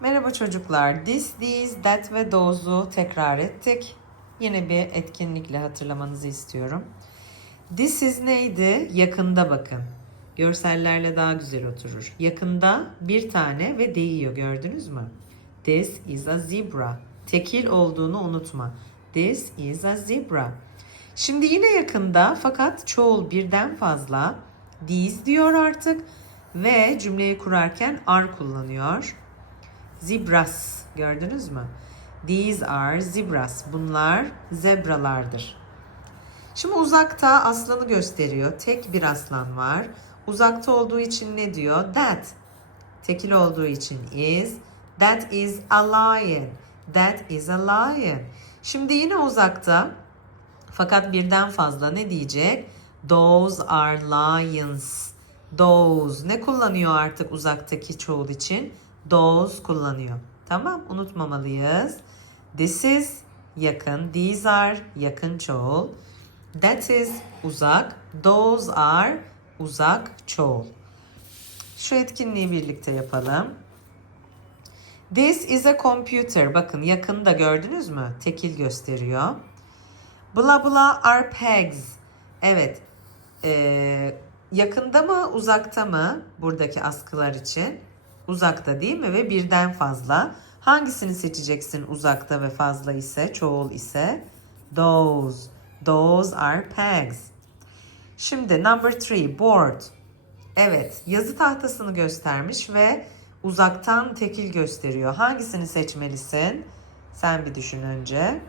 Merhaba çocuklar. This, these, that ve those'u tekrar ettik. Yine bir etkinlikle hatırlamanızı istiyorum. This is neydi? Yakında bakın. Görsellerle daha güzel oturur. Yakında bir tane ve değiyor gördünüz mü? This is a zebra. Tekil olduğunu unutma. This is a zebra. Şimdi yine yakında fakat çoğul birden fazla. These diyor artık ve cümleyi kurarken are kullanıyor. Zebras gördünüz mü? These are zebras. Bunlar zebralardır. Şimdi uzakta aslanı gösteriyor. Tek bir aslan var. Uzakta olduğu için ne diyor? That. Tekil olduğu için is. That is a lion. That is a lion. Şimdi yine uzakta fakat birden fazla ne diyecek? Those are lions. Those ne kullanıyor artık uzaktaki çoğul için? Those kullanıyor. Tamam unutmamalıyız. This is yakın. These are yakın çoğul. That is uzak. Those are uzak çoğul. Şu etkinliği birlikte yapalım. This is a computer. Bakın yakında gördünüz mü? Tekil gösteriyor. Bla bla are pegs. Evet. Ee, yakında mı uzakta mı buradaki askılar için? Uzakta değil mi? Ve birden fazla. Hangisini seçeceksin uzakta ve fazla ise, çoğul ise? Those. Those are pegs. Şimdi number three, board. Evet, yazı tahtasını göstermiş ve uzaktan tekil gösteriyor. Hangisini seçmelisin? Sen bir düşün önce.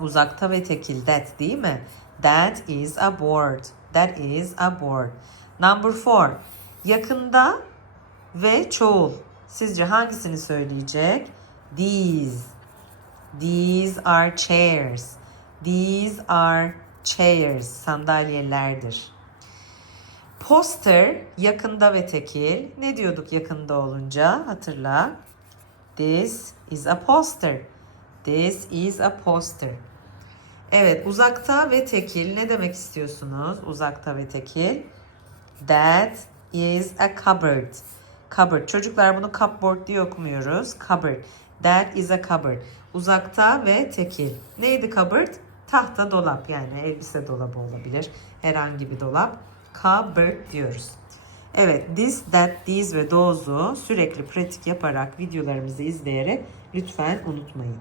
Uzakta ve tekil that değil mi? That is a board. That is a board. Number four. Yakında ve çoğul. Sizce hangisini söyleyecek? These. These are chairs. These are chairs. Sandalyelerdir. Poster yakında ve tekil. Ne diyorduk yakında olunca? Hatırla. This is a poster. This is a poster. Evet, uzakta ve tekil ne demek istiyorsunuz? Uzakta ve tekil. That is a cupboard. Cupboard. Çocuklar bunu cupboard diye okumuyoruz. Cupboard. That is a cupboard. Uzakta ve tekil. Neydi cupboard? Tahta dolap yani elbise dolabı olabilir. Herhangi bir dolap. Cupboard diyoruz. Evet, this, that, these ve those'u sürekli pratik yaparak videolarımızı izleyerek lütfen unutmayın.